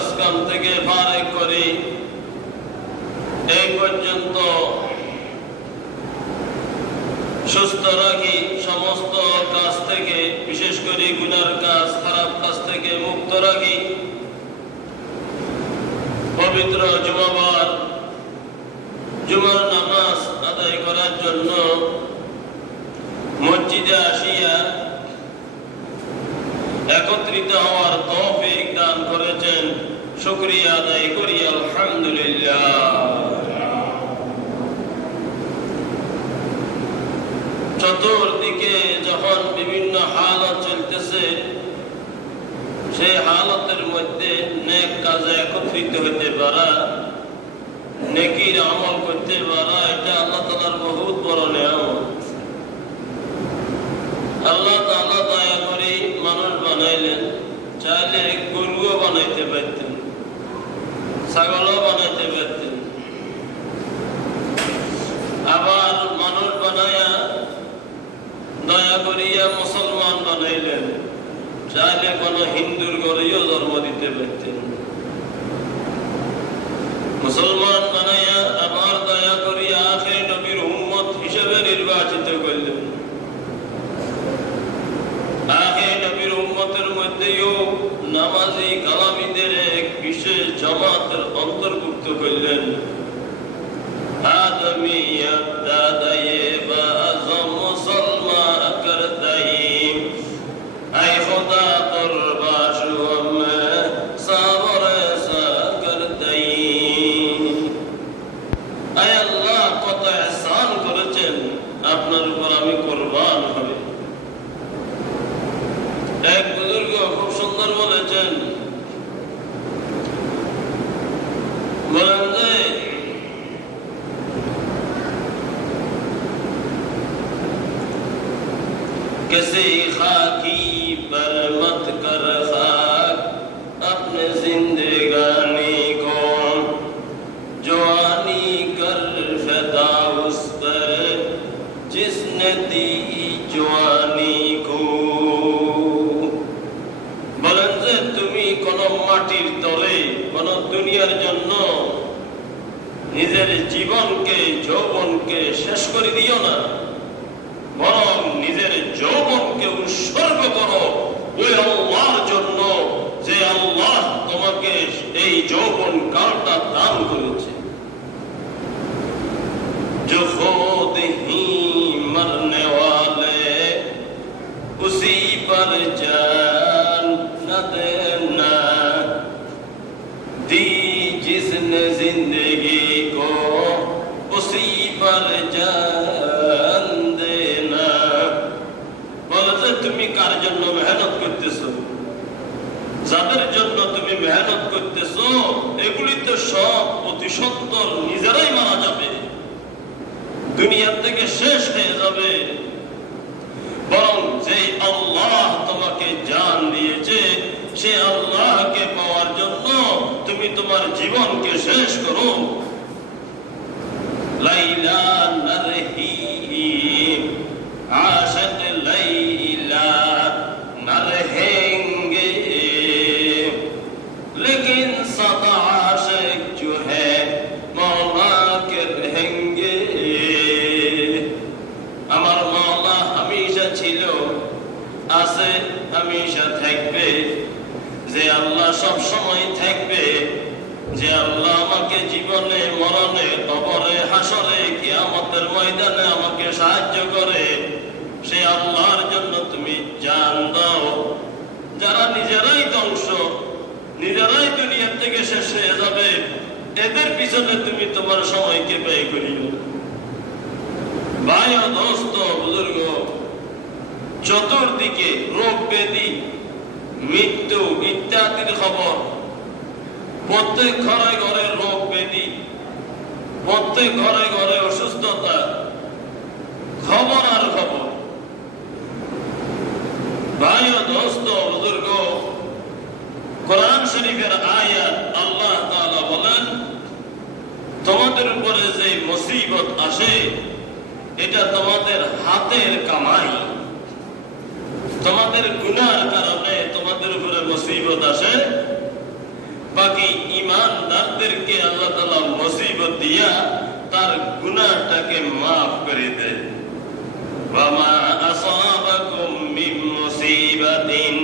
কাজ কাম থেকে ফারেক করি এই পর্যন্ত সুস্থ রাখি, সমস্ত কাজ থেকে বিশেষ করে গুনার কাজ, খারাপ কাজ থেকে মুক্ত রাখি। পবিত্র জুমাবার জুমার নামাজ আদায় করার জন্য মসজিদে আসিয়া একত্রিত হওয়ার তৌফিক দান করেছেন, শুকরিয়া আদায় করি আলহামদুলিল্লাহ। চতুর্দিকে যখন বিভিন্ন হালত চলতেছে, সেই হালতের মধ্যে নেক কাজে একত্রিত হতে পারা, নেকির আমল করতে পারা, এটা আল্লাহ তাআলার বহুত বড় নিয়ামত। আল্লাহ তাআলা দয়া করে মানুষ বানাইলেন, চাইলে গরুও বানাইতে পারতেন, ছাগলও বানাইতে পারতেন। আবার মানুষ বানায়া দয়া করিয়া মুসলমান বানাইলেন, চাইলে কোন হিন্দুর ঘরেও জন্ম দিতে পারতেন। মুসলমান বানাইয়া আবার দয়া করিয়া আখির নবীর উম্মত হিসেবে নির্বাচিত করলেন। আখির নবীর উম্মতের মধ্যেও নামাজি কালামীদের এক বিশেষ জামাতের অন্তর্ভুক্ত করলেন। আদমিয়ত দাদায়ে বা আজম মুসলমান করতাই আই খোদা তোর বাসু আমি সাবর সা করতাই। আয় আল্লাহ, কত ihsan করেছেন, আপনার উপর আমি কুরবান হই। এক বুজুর্গ খুব সুন্দর বলেছেন, বলেন যে किसी खाकी पर मत कर खाक अपने जिंदगानी को, जवानी कर फिदा उस पर जिसने दी जवानी को। বলেন যে তুমি কোন মাটির তলে, কোন দুনিয়ার জন্য নিজের জীবনকে, যৌবনকে শেষ করে দিও না, বরং নিজের যৌবনকে উৎসর্গ করো ওই আল্লাহর জন্য, যে আল্লাহ তোমাকে এই যৌবন কালটা দান করেছে। जो खुद ही मरने वाले उसी पर जान न देना, दी जिसने जिंदगी को उसी पर जान देना। বলে যে তুমি কার জন্য মেহনত করতেছো, যাদের জন্য তুমি মেহনত করতেছো, এগুলি তো সব অতি সত্বর নিজেরাই মারা যাবে, দুনিয়া থেকে শেষ হয়ে যাবে। বরং যে আল্লাহ তোমাকে জান দিয়েছে, সে আল্লাহকে পাওয়ার জন্য তুমি তোমার জীবনকে শেষ করো। লাইলা নারহি আশিক লাইলা नरहेंगे, लेकिन सदा आशिक जो है मौला के रहेंगे। আমার মওলা হামেশা ছিল, আছে, হামেশা থাকবে। যে আল্লাহ সব সময় থাকবে, যে আল্লাহ আমাকে জীবনে, মরণে, কবরে, হাসরে, কিয়ামতের ময়দানে আমাকে সাহায্য করে, সে আল্লাহর জন্য তুমি জান দাও। যারা নিজেরাই ধ্বংস, নিজেরাই দুনিয়া থেকে শেষ হয়ে যাবে, এদের পিছনে তুমি তোমার সময়কে ব্যয় করিও। ভাই ও দোস্ত, বুজুর্গ, চতুর্দিকে রোগ ব্যাধি, মৃত্যু ইত্যাদির খবর, প্রত্যেক ঘরে ঘরে রোগ ব্যাধি, প্রত্যেক ঘরে ঘরে অসুস্থতা, খবর আর খবর। ভাই ও দোস্ত, বুজুর্গ, কোরআন শরীফের আয়াত আল্লাহ তাআলা বলেন, তোমাদের উপরে যে মুসিবত আসে এটা তোমাদের হাতের কামাই। তোমাদের গুনার কারণে তোমাদের উপরে মুসিবত আসে, বাকি ঈমানদারদেরকে আল্লাহ তাআলা মুসিবত দিয়া তার গুনাহটাকে maaf করে দেয়। ওয়ামা আসাবাকুম মিন মুসিবাতিন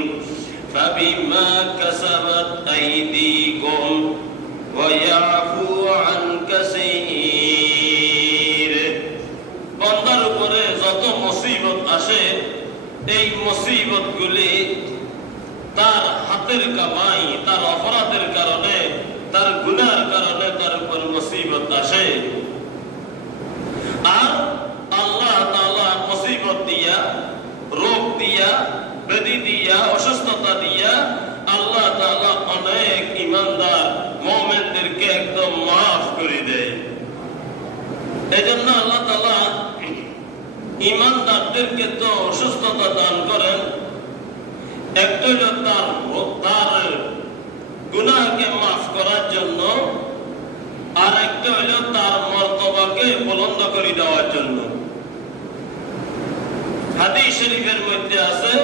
ফাবিমা কাসাবাত আইদিকুম ওয়া ইয়াফু আন কাসীর। বান্দার উপরে যত মুসিবত আসে এই মুসিবতগুলি তার হাতের কামাই, তার অপরাধের কারণে, তার গুনার কারণে তার উপর মুসিবত আসে। আর আল্লাহ তাআলা মুসিবত দিয়া, রোগ দিয়া, ব্যাধি দিয়া, অসুস্থতা দিয়া আল্লাহ তাআলা অনেক ঈমানদার মুমিনদেরকে একদম maaf করে দেয়। এজন্য আল্লাহ তাআলা ঈমানদারদেরকে তো অসুস্থতা দান করেন, একটা হলো তার গুনাহকে মাফ করার জন্য, আর একটা হলো তার মর্তবাকে বুলন্দ করে দেওয়ার জন্য। হাদিস শরীফের মধ্যে আছে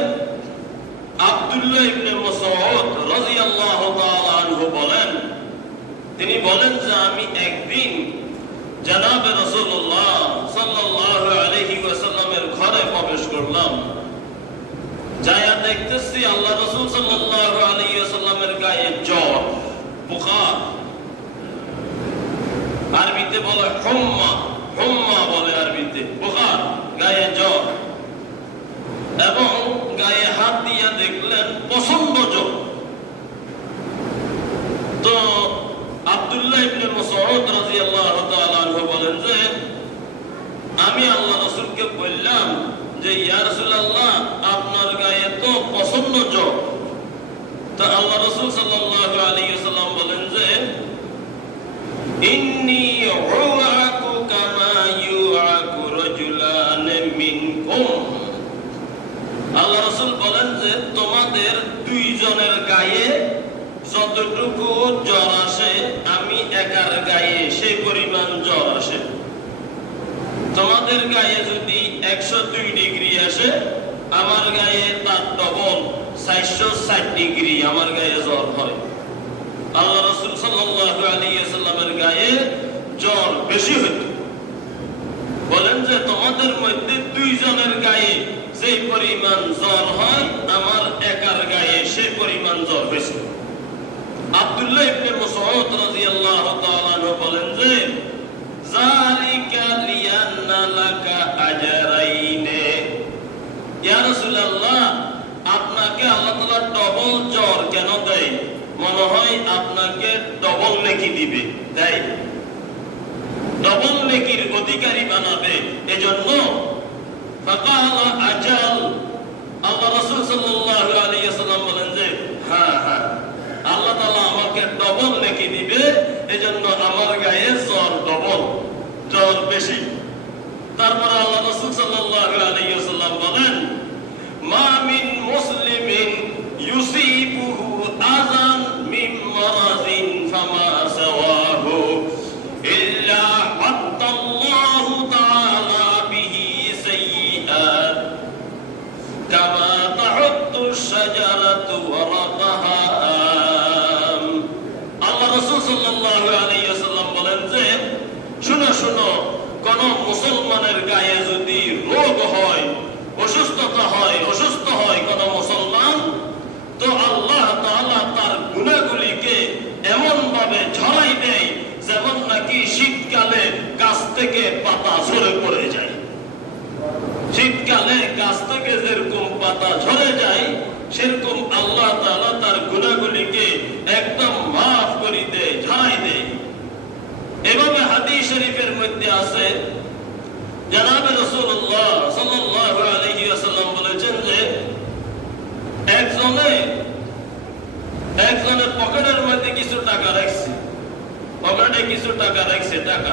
আব্দুল্লাহ ইবনে মাসউদ রাদিয়াল্লাহু তাআলা আনহু বলেন, তিনি বলেন যে আমি একদিন জনাবে রাসূলুল্লাহ সাল্লাল্লাহু আলাইহি ওয়াসাল্লামের ঘরে প্রবেশ করলাম। যায়া দেখতেছি আল্লাহ রাসূল সাল্লাল্লাহু আলাইহি ওয়াসাল্লামের গায়ে জ্বর, বুখার, আরবিতে বলে হুম্মা, হুম্মা বলে আরবিতে, বুখার, গায়ে জ্বর, এবং গায়ে হাত দিয়া দেখলেন প্রচন্ড জ্বর। তো আব্দুল্লাহ ইবনে মাসউদ রাদিয়াল্লাহু তাআলা আনহু বলেন যে আমি আল্লাহ রাসূলকে বললাম যে ইয়া রাসূলুল্লাহ আপনার গায়ে তো প্রচন্ড জ্বর। তো আল্লাহ রাসূল সাল্লাল্লাহু আলাইহি ওয়াসাল্লাম বলেন যে ইন্নী উআকু কামা ইউআকু রাজুলান মিনকুম। আল্লাহ রাসূল বলেন যে তোমাদের দুইজনের গায়ে যতটুকু জ্বর আসে আমি একার গায়ে সেই পরিমাণ জ্বর আসে। তোমাদের গায়ে যদি 102 ডিগ্রি আসে, আমার গায়ে তার ডবল 460 ডিগ্রি আমার গায়ে জ্বর হয়। আল্লাহ রাসূল সাল্লাল্লাহু আলাইহি ওয়াসাল্লামের গায়ে জ্বর বেশি হতো। বলেন যে তোমাদের মধ্যে দুইজনের গায়ে যে পরিমাণ জ্বর হয় আমার একার গায়ে সেই পরিমাণ জ্বর হয়েছে। আব্দুল্লাহ ইবনে মাসউদ রাদিয়াল্লাহু তাআলা আনহু বলেন যে যালিকা লিয়ান্না লাকা আজরাইনে। ইয়া রাসূলুল্লাহ আপনাকে আল্লাহ তাআলা ডবল জ্বর কেন দেয়? মনে হয় আপনাকে ডবল নেকি দিবে, তাই ডবল নেকির অধিকারী বানাবে, এজন্য ফাকালা আজাল। আল্লাহ রাসূল সাল্লাল্লাহু আলাইহি ওয়াসাল্লাম বলেন যে হ্যাঁ হ্যাঁ আল্লাহ তাআলা আমাকে ডবল নেকি দিবে, এজন্য আমার গায়ে জ্বর ডবল, জ্বর বেশি। তারপর আল্লাহ রাসূল সাল্লাল্লাহু আলাইহি ওয়াসাল্লাম বলেন মা মিন মুসলিমিন ইউসিবুহু আযান মিন মারাদিন ফামা সাওয়াহু ইল্লা হাত্তাল্লাহু তাআলা বিহি সাইয়্যাত কামা তাহুত্তু শাজারাতু ওয়ারাকাহা। আল্লাহ রাসূল সাল্লাল্লাহু আলাইহি ওয়াসাল্লাম বলেন যে শুনো শুনো, কোন মুসলমানের গায়ে যদি রোগ হয়, অসুস্থতা হয়, অসুস্থ হয় কোন মুসলমান, তো আল্লাহ তাআলা তার গুনাহগুলিকে এমন ভাবে ঝরাই দেয় যেমন নাকি শীতকালে গাছ থেকে পাতা ঝরে পড়ে যায়। শীতকালে গাছ থেকে যেরকম পাতা ঝরে যায় সেরকম আল্লাহ তাআলা তার গুনাহগুলিকে একদম মাফ করে দেয়, ঝরাই দেয়। এভাবে হাদিস শরীফের মধ্যে আছে জনাবে রাসূলুল্লাহ সাল্লাল্লাহু আলাইহি ওয়াসাল্লাম বলেছেন যে একজনের পকেটের মধ্যে কিছু টাকা রাখছে, পকেটে কিছু টাকা রাখছে, টাকা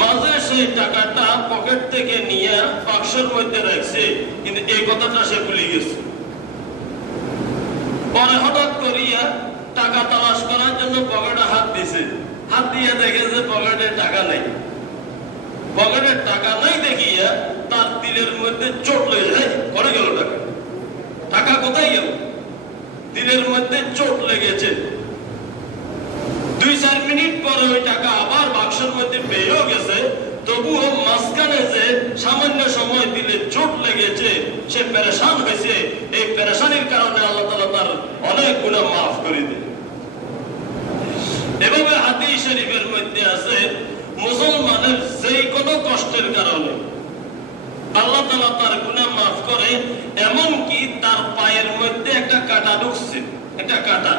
মাঝে সেই টাকাটা পকেট থেকে নিয়ে বাক্সের মধ্যে রাখছে, কিন্তু এই কথাটা সে ভুলে গেছে। পরে হঠাৎ করিয়া টাকা তালাশ করার জন্য পকেটে হাত দিছে, হাত দিয়ে দেখে যে পকেটে টাকা নাই। পকেটে টাকা নাই দেখিয়া তার দিলের মধ্যে চোট লেগে যায়, পড়ে গেল টাকা, টাকা কোথায় গেল? দিলের মধ্যে চোট লেগেছে। তবুও মাঝখানে যে সামান্য সময় দিলে চোট লেগেছে, সে পেরেশান হয়েছে, এই পেরেশানির কারণে আল্লাহ তাআলা তার অনেক গুনাহ মাফ করে দেন। এভাবে হাদিস শরীফের মধ্যে আছে মুসলমানের যে কোনো কষ্টের কারণে আল্লাহ তাআলা তার গুনাহ মাফ করে, এমনকি তার পায়ের মধ্যে একটা কাঁটা ঢুকছে, একটা কাঁটা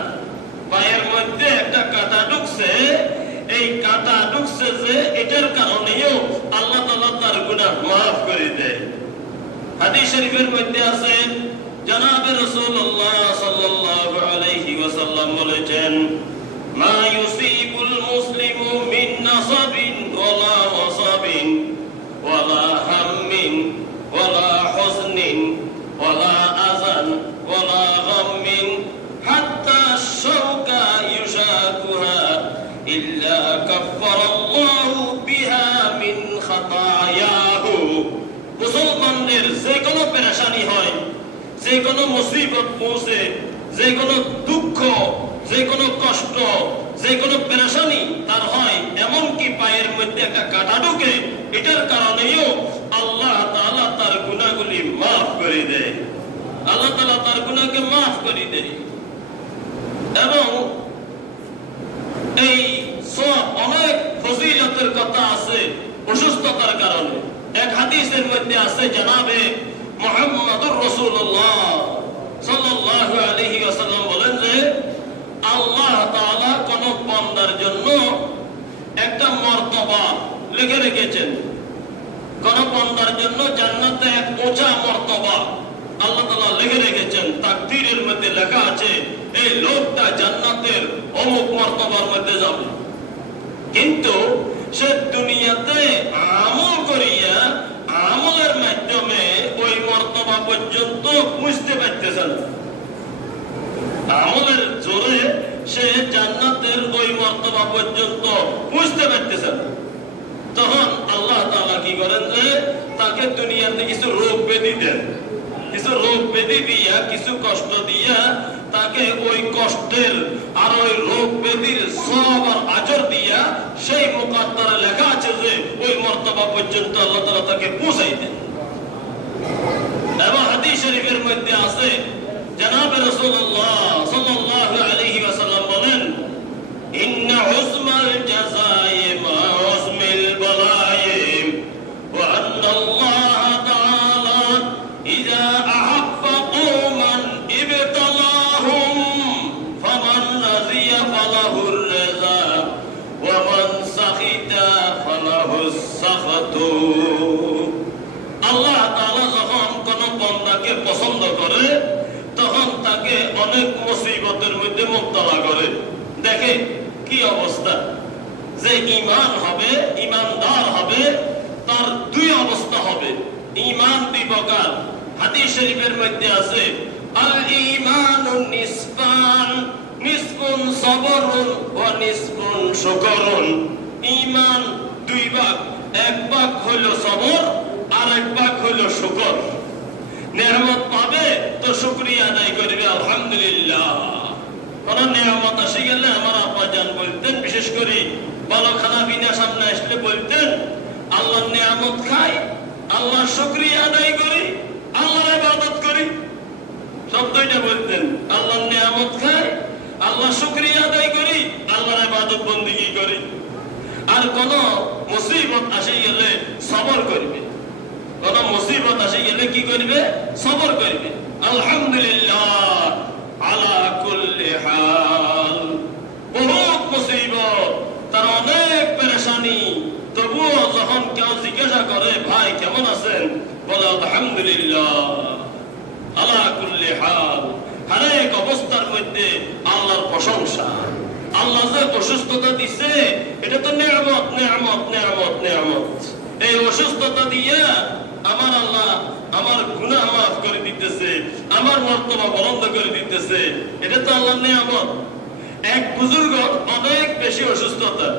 পায়ের মধ্যে একটা কাঁটা ঢুকছে, এই কাঁটা ঢুকছে যে এটার কারণেও আল্লাহ তাআলা তার গুনাহ মাফ করে দেয়। হাদিস শরীফের মধ্যে আছে জনাবে রাসূলুল্লাহ সাল্লাল্লাহু আলাইহি ওয়াসাল্লাম বলেছেন, মা ইউসিবুল মুসলিমু মিন নাসাবিন ওয়ালা ওয়াসাবিন ওয়ালা হাম্মিন ওয়ালা হুজনিন ওয়ালা আযান ওয়ালা গাম্মিন হাত্তা শাওকা ইউশাকুহা ইল্লা কাফফারাল্লাহু বিহা মিন খাতায়াহু। মুসলমানদের যে কোনো পেরেশানি হয়, যে কোনো মুসিবত পৌঁছে, যে কোনো দুঃখ, যে কোনো কষ্ট, যে কোনো পেরেশানি তার হয়, এমনকি পায়ের মধ্যে একটা কাঁটা ঢুকে, এটার কারণেও আল্লাহ তাআলা তার গুনাহগুলি মাফ করে দেয়। আল্লাহ তাআলা তার গুনাহকে মাফ করে দেয়। এবং এই সব অনেক ফজিলতের কথা আছে অসুস্থতার কারণে। এক হাদিসের মধ্যে আছে জনাবে মুহাম্মদুর রাসূলুল্লাহ সাল্লাল্লাহু আলাইহি ওয়াসাল্লাম বলেন যে আল্লাহ তাআলা কোন বান্দার জন্য একটা মর্তবা লিখে রেখেছেন। কোন বান্দার জন্য জান্নাতে এক উঁচা মর্তবা আল্লাহ তাআলা লিখে রেখেছেন। তাকদীরের মধ্যে লেখা আছে এই লোকটা জান্নাতের অমুক মর্তবার মধ্যে যাবে, কিন্তু সে দুনিয়াতে আমল করিয়া আমলের মাধ্যমে ওই মর্তবা পর্যন্ত পৌঁছতে পারতেছে না। আমলের জোরে সে জান্নাতের ওই মর্তবা পর্যন্ত পৌঁছতে পারতেছে না। তখন আল্লাহ তাআলা কি করেন যে তাকে দুনিয়াতে কিছু রোগ ব্যাধি দেন, কিছু রোগ ব্যাধি দিয়া, কিছু কষ্ট দিয়া তাকে ওই কষ্টের আর ওই রোগ ব্যাধির সব আর আজর দিয়া সেই মুকাদ্দারে লেখা আছে যে ওই মর্তবা পর্যন্ত আল্লাহ তাআলা তাকে পৌঁছাই দেন। এবং হাদিস শরীফের মধ্যে আছে জনাবে রাসূলুল্লাহ সাল্লাল্লাহু আলাইহি ওয়াসাল্লাম বলেন, ইন্না উজমাল জাযাই মা উজমিল বালাই ওয়া আন্নাল্লাহ তাআলা ইযা আহাব্বা কওমান ইবতালাহুম ফামান রাযিয়া ফালাহুর রাযা ওয়া মান সাখিতা ফালাহুস সাখাতু। আল্লাহ তাআলা যখন কোন বান্দাকে পছন্দ করে তখন তাকে অনেক মুসিবতের মধ্যে মুবতলা করে। দেখে কি অবস্থা, যে ঈমান হবে, ঈমানদার হবে, তার দুই অবস্থা হবে। ঈমান দুই প্রকার। হাদিস শরীফের মধ্যে আছে আল ঈমানু নিসফান, নিসফুন সবরুন ওয়া নিসফুন শুকরুন। ঈমান দুই ভাগ, এক ভাগ হলো সবর আর এক ভাগ হলো শুকর। নেয়ামত পাবে তো শুকরিয়া আদায় করবে, আলহামদুলিল্লাহ। কোন নেয়ামত আসে গেলে আমার আব্বা জান বলতেন, বিশেষ করে ভালো খানা পিনা সামনে আসলে বলতেন, আল্লাহর নেয়ামত খাই, আল্লাহর শুকরিয়া আদায় করি, আল্লাহর ইবাদত করি। শব্দটা বলতেন, আল্লাহর নেয়ামত খাই, আল্লাহর শুকরিয়া আদায় করি, আল্লাহর ইবাদত বন্দেগী করি। আর কোন মুসিবত আসে গেলে সবর করবে, কোন মুসিবত আসে গেলে কি করবে? সবর করবে। আলহামদুলিল্লাহ আলা কুল্লি হাল। বহুত মুসিবত, তার অনেক পেরেশানি, তবুও যখন কেউ জিজ্ঞাসা করে ভাই কেমন আছেন, বলে আলহামদুলিল্লাহ আলা কুল্লি হাল। হরেক অবস্থার মধ্যে আল্লাহর প্রশংসা। আল্লাহ যে অসুস্থতা দিছে এটা তো নেয়ামত, নেয়ামত, নেয়ামত, নেয়ামত। এই অসুস্থতা দিয়ে আমার আল্লাহ আমার গুনাহ মাফ করে দিতেছে, আমার মর্তবা বুলন্দ করে দিতেছে, এটা তো আল্লাহর নেয়ামত। এক বুজুর্গ অনেক বেশি অসুস্থতা,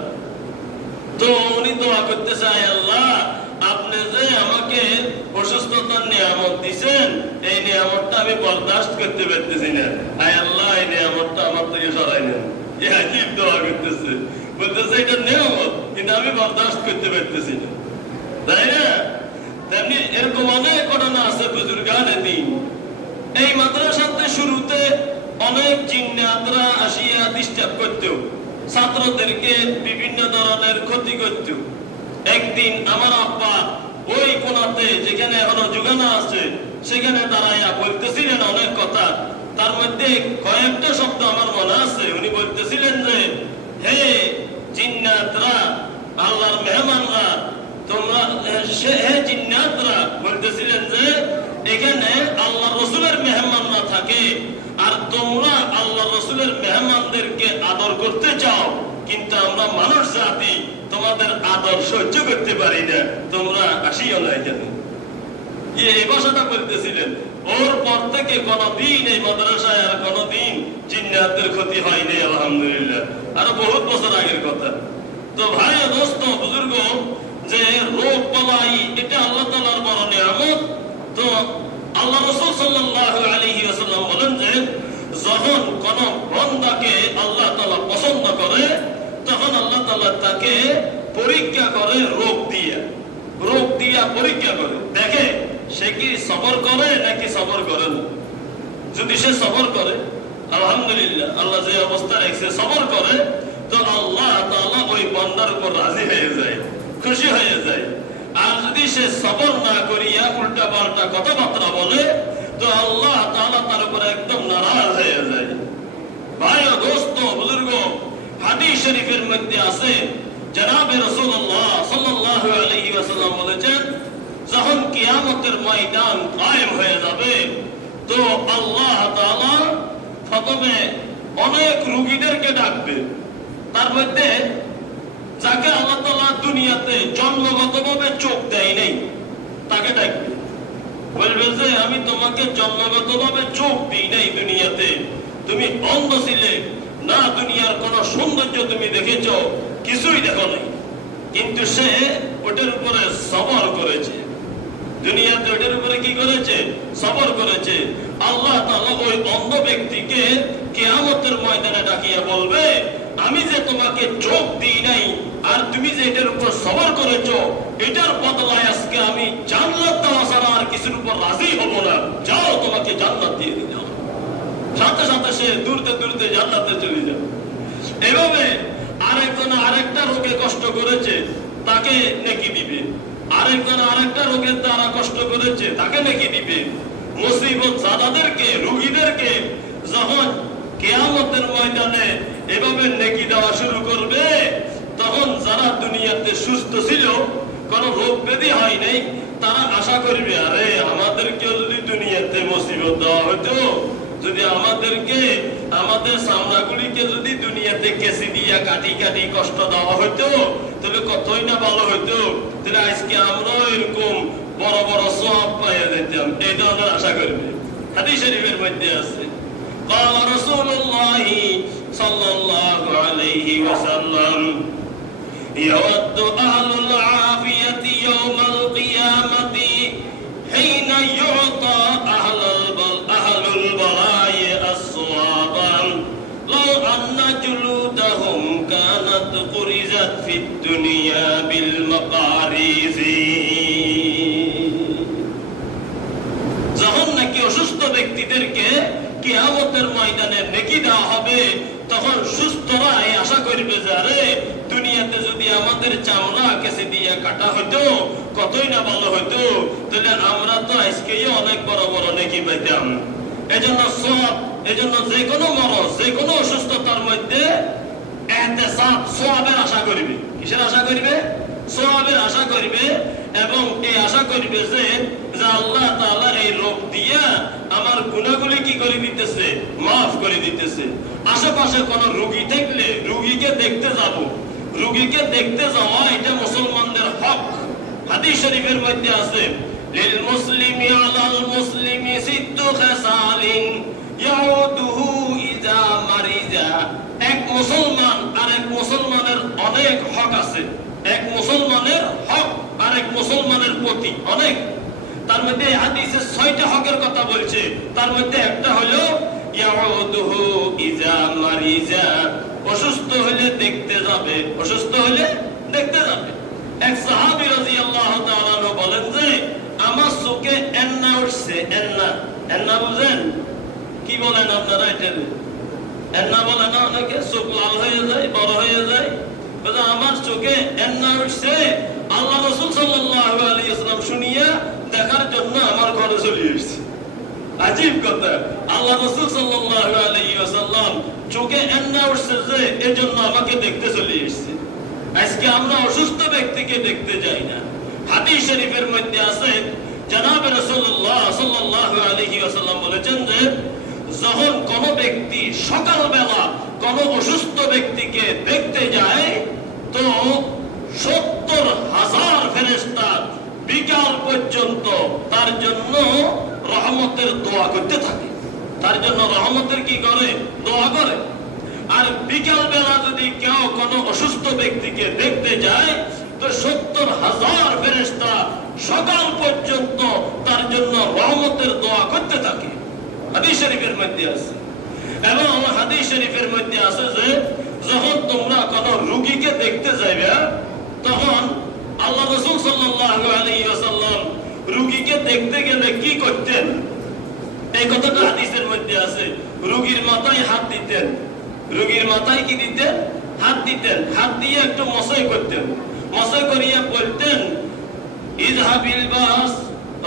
তো উনি দোয়া করতে চায়, আল্লাহ আপনি যে আমাকে অসুস্থতার নিয়ামত দিচ্ছেন, এই নিয়ামতটা আমি বরদাস্ত করতে পারতেছি না, আয় আল্লাহ এই নিয়ামতটা আমার থেকে সরাই নেন। এই আজীব দোয়া করতেছে, বলতেছে এটা নিয়ামত কিন্তু আমি বরদাস্ত করতে পারতেছি না। তাই না? তেমনি এরকম অনেক ঘটনা আছে বুজুর্গানে দিন। এই মাদ্রাসাতে শুরুতে অনেক জিন্নাতরা আসিয়া ডিস্টার্ব করত, ছাত্রদেরকে বিভিন্ন ধরনের ক্ষতি করত। একদিন আমার আব্বা ওই কোনাতে যেখানে এখনো যুগানা আছে সেখানে দাঁড়াইয়া বলতেছিলেন অনেক কথা। তার মধ্যে কয়েকটা শব্দ আমার মনে আছে। উনি বলতেছিলেন যে, হে জিন্নাতরা, আল্লাহর মেহমানরা, তোমরা হে জিন্নাতরা, বলতেছিলেন যে এখানে আল্লাহ রসুলের মেহমানরা থাকে আর তোমরা আল্লাহ রসুলের মেহমানদেরকে আদর করতে চাও, কিন্তু আমরা মানুষ জাতি তোমাদের আদর সহ্য করতে পারি না, তোমরা আসিও না এখানে। এই ভাষাটা বলতেছিলেন। ওর পর থেকে কোনদিন এই মাদ্রাসায় আর কোনদিন জিন্নাতের ক্ষতি হয়নি আলহামদুলিল্লাহ। আরো বহুত বছর আগের কথা। তো ভাই দোস্ত বুজুর্গ, যে রোগ বালাই এটা আল্লাহ তাআলার বড় নিয়ামত। তো আল্লাহ রাসূল সাল্লাল্লাহু আলাইহি ওয়াসাল্লাম বলেন যে যখন কোন বান্দাকে আল্লাহ তাআলা পছন্দ করে তখন আল্লাহ তাআলা তাকে পরীক্ষা করে রোগ দিয়া পরীক্ষা করে দেখে সে কি সবর করে নাকি সবর করে না। যদি সে সবর করে আলহামদুলিল্লাহ, আল্লাহ যে অবস্থা রেখেছে সবর করে, তো আল্লাহ তাআলা ওই বান্দার উপর রাজি হয়ে যায়, খুশি হয়ে যায়। আর যদি সে সবর না করিয়া উল্টা পাল্টা কথাবার্তা বলে তো আল্লাহ তাআলা তার উপর একদম নারাজ হয়ে যায়। ভাই ও দোস্ত বুজুর্গ, হাদিস শরীফের মধ্যে আছে জনাবে রাসূলুল্লাহ সাল্লাল্লাহু আলাইহি ওয়াসাল্লাম বলেছেন, যখন কিয়ামতের ময়দান কায়েম হয়ে যাবে তো আল্লাহ তাআলা প্রথমে অনেক রোগীদেরকে ডাকবে। তার মধ্যে যাকে আল্লাহ তাআলা দুনিয়াতে জন্মগতভাবে চোখ দেয় নাই তাকে ডাকবে, বলবে যে আমি তোমাকে জন্মগতভাবে চোখ দিই নাই দুনিয়াতে, তুমি অন্ধ ছিলে না, দুনিয়ার কোন সৌন্দর্য তুমি দেখেছো, কিছুই দেখো নাই, কিন্তু সে ওটার উপরে সবর করেছে। দুনিয়াতে ওটার উপরে কি করেছে? সবর করেছে। আল্লাহ তাআলা ওই অন্ধ ব্যক্তিকে কিয়ামতের ময়দানে ডাকিয়া বলবে, আমি যে তোমাকে চোখ দিই নাই আর তুমি যে এটার উপর সবর করেছো, এটার বদলায় আজকে আমি জান্নাত দেওয়া ছাড়া আর কিছুর উপর রাজি হব না, যাও তোমাকে জান্নাত দিয়ে দিলাম। সাথে সাথে সে দূরতে দূরতে জান্নাতে চলে যাবে। এভাবে আরেকজন আরেকটা রোগে কষ্ট করেছে তাকে নেকি দিবে, আরেকজন আরেকটা রোগের দ্বারা কষ্ট করেছে তাকে নেকি দিবে। মুসিবত জাদাদেরকে, রোগীদেরকে যখন কিয়ামতের ময়দানে এভাবে নেকি দেওয়া শুরু করবে, তখন যারা দুনিয়াতে সুস্থ ছিল, কোন রোগ ব্যাধি হয় নাই, তারা আশা করবে আরে আমাদেরকে যদি দুনিয়াতে মুসিবত দেওয়া হতো, যদি আমাদেরকে আমাদের চামড়াগুলিকে যদি দুনিয়াতে কেসি দিয়া কাটি কাটি কষ্ট দেওয়া হইতো তবে কতই না ভালো হইতো, তাহলে আজকে আমরা এরকম বড় বড় সওয়াব পাইয়া যেতাম, এই ধরনের আশা করবে। হাদিস শরীফের মধ্যে আছে قال رسول الله صلى الله عليه وسلم يود أهل العافية يوم القيامة حين يعطى أهل البلاء الصواب لو أن جلودهم كانت قرزت في الدنيا بالمقاريض। যখন নাকি অসুস্থ ব্যক্তিদেরকে কিয়ামতের ময়দানে নেকি দেওয়া হবে, তখন সুস্থরা আশা করবে যে আরে দুনিয়াতে যদি আমাদের চামড়া কেসে দিয়ে কাটা হইতো কতই না ভালো হইতো, তাহলে আমরা তো আজকেই অনেক বড় বড় নেকি পাইতাম। এজন্য যে কোনো মরজ, যে কোনো অসুস্থতার মধ্যে ইহতিসাব, সওয়াবের আশা করবে। কিসের আশা করবে? সওয়াবের আশা করবে। এবং এই আশা করবে যে আল্লাহ তাআলা এই রোগ দিয়া আমার গুনাহগুলি কি করে দিতেছে, মাফ করে দিতেছে। আশেপাশে কোন রোগী থাকলে রোগীকে দেখতে যাব, রোগীকে দেখতে যাওয়া এটা মুসলমানদের হক। হাদিস শরীফের মধ্যে আছে লিল মুসলিমি আলাল মুসলিমি সিত্তু খাসালিন ইয়াউদুহু ইজা মারিজা। এক মুসলমান আরেক মুসলমানের অনেক হক আছে, এক মুসলমানের হক আরেক মুসলমানের প্রতি অনেক। তার মধ্যে হাদিসে 6টা হকের কথা বলছে, তার মধ্যে একটা হলো ইয়াউদুহু ইজা মারিজা, অসুস্থ হলে দেখতে যাবে, অসুস্থ হলে দেখতে যাবে। এক সাহাবী রাদিয়াল্লাহু তাআলা আনহু বলেন যে আমার চোখে এন্না উঠছে। এন্না এন্না বুঝেন কি বলেন আপনারা? এটা এন্না বলে না অনেকে, চোখ লাল হয়ে যায়, বড় হয়ে যায়। আমার চোখে এন্না উঠছে, আল্লাহ রাসূল সাল্লাল্লাহু আলাইহি ওয়াসাল্লাম শুনিয়া দেখার জন্য আমার ঘরে চলে এসেছে। আজীব কথা, আল্লাহ রাসূল সাল্লাল্লাহু আলাইহি ওয়াসাল্লাম চোখে এন্না উঠছে যে এজন্য আমাকে দেখতে চলে এসেছে। আজকে আমরা অসুস্থ ব্যক্তিকে দেখতে যাই না। হাদিস শরীফের মধ্যে আছে জনাব রাসূলুল্লাহ সাল্লাল্লাহু আলাইহি ওয়াসাল্লাম বলেছেন যে যখন কোন ব্যক্তি সকালবেলা কোন অসুস্থ ব্যক্তিকে দেখতে যায় তো ৭০,০০০ ফেরেশতা বিকাল পর্যন্ত তার জন্য রহমতের দোয়া করতে থাকে। তার জন্য রহমতের কি করে? দোয়া করে। আর বিকাল বেলা যদি কেউ কোনো অসুস্থ ব্যক্তিকে দেখতে যায় তো ৭০,০০০ ফেরেশতা সকাল পর্যন্ত তার জন্য রহমতের দোয়া করতে থাকে। হাদিস শরীফের মধ্যে আছে। এবং হাদিস শরীফের মধ্যে আছে যে যখন তোমরা কোন রোগীকে দেখতে যাইবে তখন আল্লাহ রাসূল সাল্লাল্লাহু আলাইহি ওয়াসাল্লাম রোগীকে দেখতে গেলে কি করতেন? এই কথাটা হাদিসের মধ্যে আছে। রোগীর মাথায় হাত দিতেন। রোগীর মাথায় কি দিতেন? হাত দিতেন। হাত দিয়ে একটু মসাই করতেন। মসাই করিয়া বলতেন ইযহাবিল বাস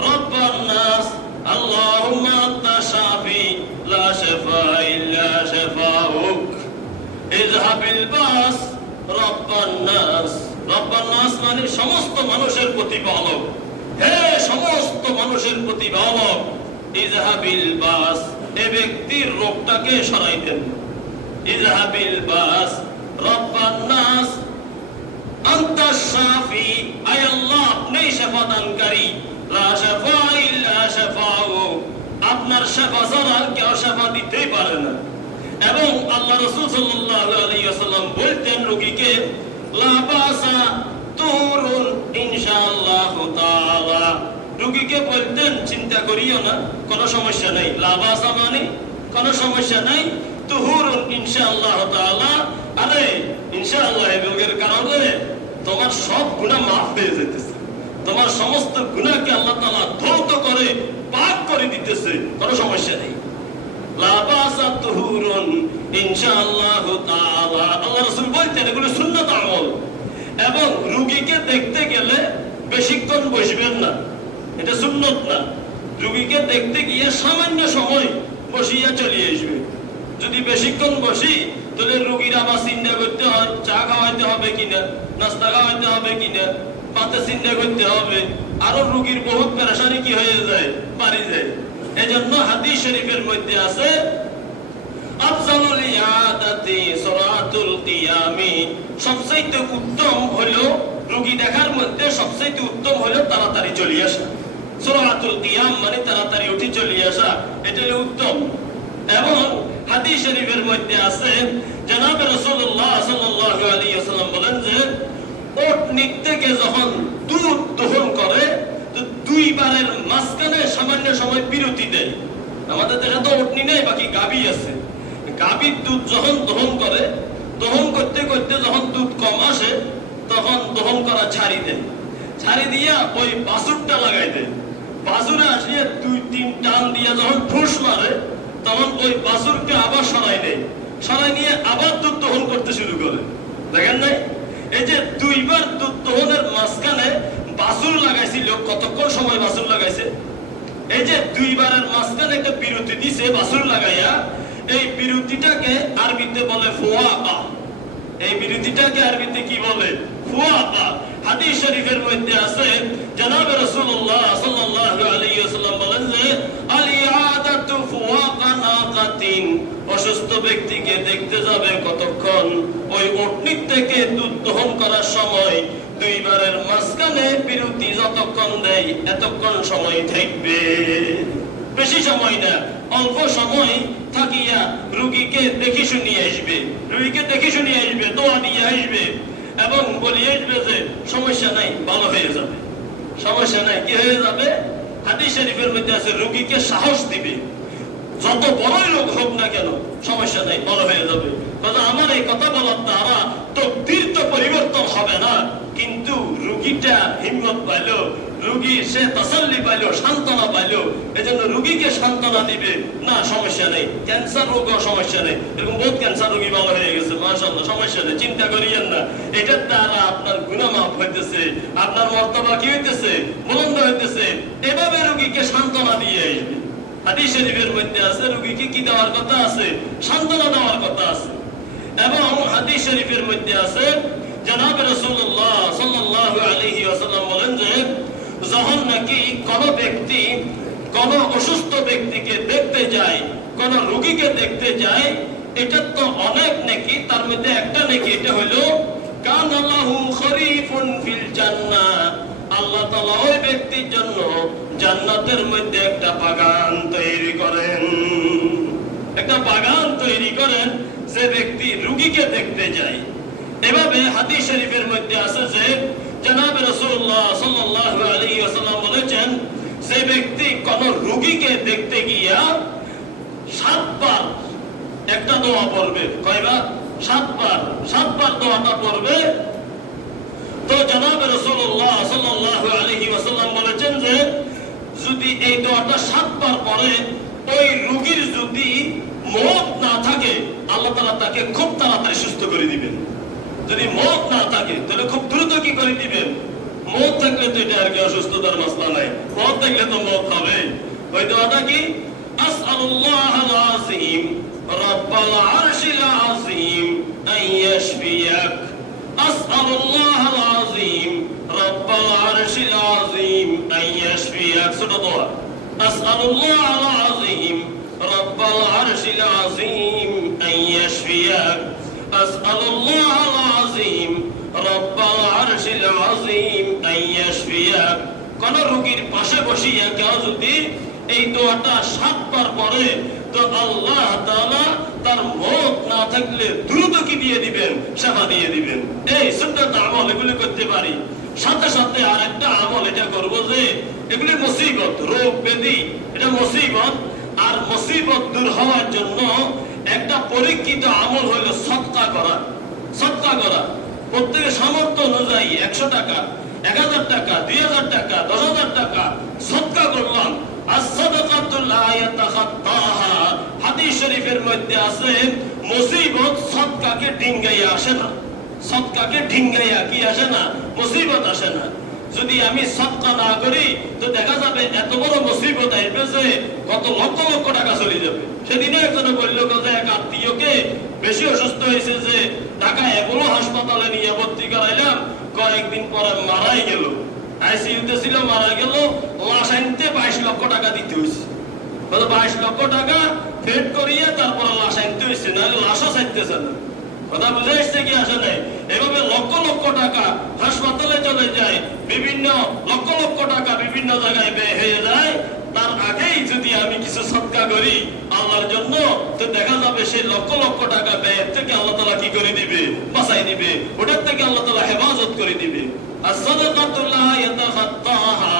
রাব্বান নাস আল্লাহুম্মা আনতা শাফি লা শিফা ইল্লা শিফাউক। ইযহাবিল বাস রাব্বান নাস। রাব্বান নাস মানে সমস্ত মানুষের প্রতিপালক। হে সমস্ত মানুষের প্রতিপালক, ইযহাবিল বাস, এই ব্যক্তির রোগটাকে সরাই দেন। ইযহাবিল বাস রাব্বান নাস আনতা শাফি, আয় আল্লাহ আপনি শিফা দানকারী, লা শিফা ইল্লা শিফাউক, আপনার শিফা ছাড়া কেউ শিফা দিতেই পারে না। এবং আল্লাহ রাসূল সাল্লাল্লাহু আলাইহি ওয়াসাল্লাম বলতেন রোগীকে লা বাসা তুরুন ইনশাআল্লাহু তাআলা। রোগীকে বলতেন চিন্তা করিও না, কোনো সমস্যা নাই। লা বাসা মানে কোনো সমস্যা নাই, তুহুরুন ইনশাআল্লাহু তাআলা। আরে ইনশাআল্লাহ এই রোগের কারণে তোমার সব গুনাহ মাফ হয়ে যেতেছে, তোমার সমস্ত গুনাহকে আল্লাহ তাআলা ধৌত করে পাক করে দিতেছে, কোনো সমস্যা নেই। লা বাসা তুহুরুন ইনশাআল্লাহু তাআলা। আল্লাহ রাসূল বলতেন এগুলো সুন্নাত আমল। এবং রোগীকে দেখতে গেলে বেশিক্ষণ বসবেন না, এটা সুন্নত না। রোগীকে দেখতে গিয়ে সামান্য সময় বসিয়া চলে আসবে। যদি বেশিক্ষণ বসি তাহলে রোগীর আবার চিন্তা করতে হয় চা খাওয়াইতে হবে কিনা, নাস্তা খাওয়াইতে হবে কিনা, পাতে চিন্তা করতে হবে। আরো রোগীর বহুত পেরেশানি কি হয়ে যায়, বাড়ি যায়। এজন্য হাদিস শরীফের মধ্যে আছে আফজালুল ইয়াদাতি সালাতুল কিয়ামি, সবচেয়ে উত্তম হলো রোগী দেখার মধ্যে সবচেয়ে উত্তম হলো তাড়াতাড়ি চলে আসা। সালাতুল কিয়াম মানে তাড়াতাড়ি উঠে চলে আসা, এটা হলো উত্তম। এবং হাদিস শরীফের মধ্যে আছে জনাব রাসূলুল্লাহ সাল্লাল্লাহু আলাইহি ওয়াসাল্লাম বলেন যে উটনীর থেকে যখন দুধ দহন করে তো দুইবারের মাঝখানে সামান্য সময় বিরতি দেয়। আমাদের দেশে তো উটনী নেই, বাকি গাভী আছে। গাভীর দুধ যখন দহন করে, দহন করতে করতে যখন দুধ কম আসে তখন দহন করা ছাড়ি দেয়। ছাড়ি দিয়া ওই বাছুরটা লাগাই দেয়। বাছুরে আসিয়ে ২-৩ টান দিয়া যখন ঠুস মারে তখন ওই বাছুরকে আবার সরাই নেয়। সরাই নিয়ে আবার দুধ দহন করতে শুরু করে। দেখেন নাই, এই যে দুইবার দুধ দহনের মাঝখানে বাছুর লাগাইছিল, কতক্ষণ সময় বাছুর লাগাইছে? এই যে দুইবারের মাঝখানে একটা বিরতি দিছে বাছুর লাগাইয়া, এই বিরতিটাকে আরবিতে বলে ফুয়াকা। এই বিরতিটাকে আরবিতে কি বলে? ফুয়াকা। হাদিস শরীফের মধ্যে আছে জনাব রাসূলুল্লাহ সাল্লাল্লাহু আলাইহি ওয়াসাল্লাম বলেন যে আল ইয়াদাতু ফুয়াকা নাকাতিন, অসুস্থ ব্যক্তিকে দেখতে যাবে কতক্ষণ? ওই উটনীর থেকে দুধ দহন করার সময় দুইবারের মাঝখানে বিরতি যতক্ষণ দেয় এতক্ষণ সময় থাকবে, বেশি সময় না, অল্প সময় থাকিয়া রোগীকে দেখে শুনিয়ে আসবে। রোগীকে দেখে শুনিয়ে আসবে, দোয়া দিয়ে আসবে এবং বলিয়ে আসবে যে সমস্যা নাই, ভালো হয়ে যাবে। সমস্যা নাই, কি হয়ে যাবে? হাদিস শরীফের মধ্যে আছে রোগীকে সাহস দিবে, যত বড়ই রোগ হোক না কেন সমস্যা নাই, ভালো হয়ে যাবে। আমার এই কথা বলার দ্বারা তকদীর তো পরিবর্তন হবে না, কিন্তু রোগীটা হিম্মত পাইল, রোগী সে তাসাল্লি পাইল, সান্ত্বনা পাইল, এজন্য রোগীকে সান্ত্বনা দিবে, না সমস্যা নেই, ক্যান্সার রোগ সমস্যা নেই, এরকম বহুত ক্যান্সার রোগী ভালো হয়ে গেছে, মাশাআল্লাহ, সমস্যা নেই, চিন্তা করিয়েন না, এটার দ্বারা আপনার গুনাহ মাফ হইতেছে, আপনার মর্তবা কি হইতেছে, বুলন্দ হইতেছে। এভাবে রোগীকে সান্ত্বনা দিয়ে আসবে। হাদিস শরীফের মধ্যে আছে রোগীকে কি দেওয়ার কথা আছে, সান্ত্বনা দেওয়ার কথা আছে। এবং হাদিস শরীফের মধ্যে আছে জনাব রাসূলুল্লাহ সাল্লাল্লাহু আলাইহি ওয়াসাল্লাম বলেন যে যখন নাকি কোন ব্যক্তি কোন অসুস্থ ব্যক্তিকে দেখতে যায়, কোন রোগীকে দেখতে যায়, এটা তো অনেক নেকি, তার মধ্যে একটা নেকি এটা হলো কানা লাহু খরিফুন ফিল জান্নাহ, আল্লাহ তাআলা ওই ব্যক্তির জন্য জান্নাতের মধ্যে একটা বাগান তৈরি করেন, একটা বাগান তৈরি করেন যে ব্যক্তি রোগীকে দেখতে যায়। এভাবে হাদিস শরীফের মধ্যে আছে যে জনাব রাসূলুল্লাহ সাল্লাল্লাহু আলাইহি ওয়াসাল্লাম বলেছেন যে ব্যক্তি কোন রোগীকে দেখতে গিয়া 7 বার একটা দোয়া পড়বে, কয়বার? 7 বার, 7 বার দোয়াটা পড়বে। তো জনাব রাসূলুল্লাহ সাল্লাল্লাহু আলাইহি ওয়াসাল্লাম বলেছেন যে যদি এই দোয়াটা 7 বার পড়ে, ওই রোগীর যদি মওত না থাকে, আল্লাহ তাআলা তাকে খুব তাড়াতাড়ি সুস্থ করে দিবেন। যদি মওত না থাকে তাহলে খুব দ্রুত কি করে দিবেন? মওত থাকলে তো এটা আর কি অসুস্থতার মাসলা নাই, মওত থাকলে তো মওত হবে। ওই দোয়াটা কি? আসআলুল্লাহাল আযীম রাব্বাল আরশিল আযীম আন ইয়াশফিয়াক, আসআলুল্লাহাল আযীম রাব্বাল আরশিল আযীম আন ইয়াশফিয়াক। ছোট দোয়া, আসআলুল্লাহাল আযীম রাব্বাল আরশিল আযীম আন ইয়াশফিয়াক, আসআলুল্লাহাল আযীম রাব্বাল আরশিল আযীম আন ইয়াশফিয়াক। কোন রোগীর পাশে বসিয়া কেউ যদি এই দোয়াটা 7 বার পড়ে, তো আল্লাহ তাআলা তার মওত না থাকলে দ্রুত কি দিয়ে দিবেন? শিফা দিয়ে দিবেন। এই সুন্নাত আমল এগুলো করতে পারি। সাথে সাথে আরেকটা আমল এটা করব যে এগুলি মুসিবত, রোগ ব্যাধি, এটা মুসিবত, আর মুসিবত দূর হওয়ার জন্য একটা পরীক্ষিত আমল হলো সদকা করা। সদকা করা প্রত্যেকের সামর্থ্য অনুযায়ী 100 টাকা, 1000 টাকা, 2000 টাকা, 10,000 টাকা সদকা করলাম। as-sadaqatu la yatakhataha, হাদিস শরীফের মধ্যে আছে মুসিবত সদকাকে ডিঙ্গাইয়া আসে না, সদকাকে ডিঙ্গাইয়া কি আসে না, মুসিবত আসে না। যদি আমি সদকা না করি তো দেখা যাবে এত বড় মুসিবত আসবে যে কত লক্ষ লক্ষ টাকা চলে যাবে। সেদিনে একজন বলল যে এক আত্মীয়কে বেশি অসুস্থ হয়েছে যে ঢাকা অ্যাপোলো হাসপাতালে নিয়ে ভর্তি করাইলাম, কয়েকদিন পরে মারাই গেল, আইসিইউতে ছিল, মারা গেল, লাশ আনতে 22 লক্ষ টাকা দিতে হয়েছে। 22 লক্ষ টাকা ফেড করিয়ে তারপরে লাশ আনতে হয়েছে, নাহলে লাশও চাইতেছে না। কথা বুঝে আসছে কি আসে নাই? এভাবে লক্ষ লক্ষ টাকা হাসপাতালে চলে যায়, বিভিন্ন লক্ষ লক্ষ টাকা বিভিন্ন জায়গায় ব্যয় হয়ে যায়। তার আগেই যদি আমি কিছু সদকা করি আল্লাহর জন্য, তো দেখা যাবে সেই লক্ষ লক্ষ টাকা ব্যয়ের থেকে আল্লাহ তাআলা কি করে দিবে? বাঁচাই দিবে, ওটার থেকে আল্লাহ তাআলা হেফাজত করে দিবে। as-sadaqatu la yatakhataha,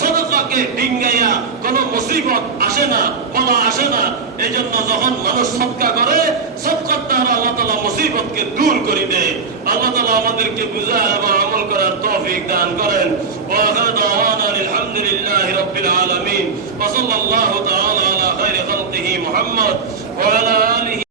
সাদাকাকে ডিঙ্গাইয়া কোনো মুসিবত আসে না, বলা আসে না। এইজন্য যখন মানুষ সদকা করে, সদকার দ্বারা আল্লাহ তাআলা মুসিবতকে দূর করে দেয়। আল্লাহ তাআলা আমাদেরকে বুঝা এবং আমল করার তৌফিক দান করেন। ওয়া আখিরু দাওয়ানা আলহামদুলিল্লাহি রাব্বিল আলামিন ওয়া সাল্লাল্লাহু তাআলা আলা খায়রি খালকিহি মুহাম্মদ ওয়া আলা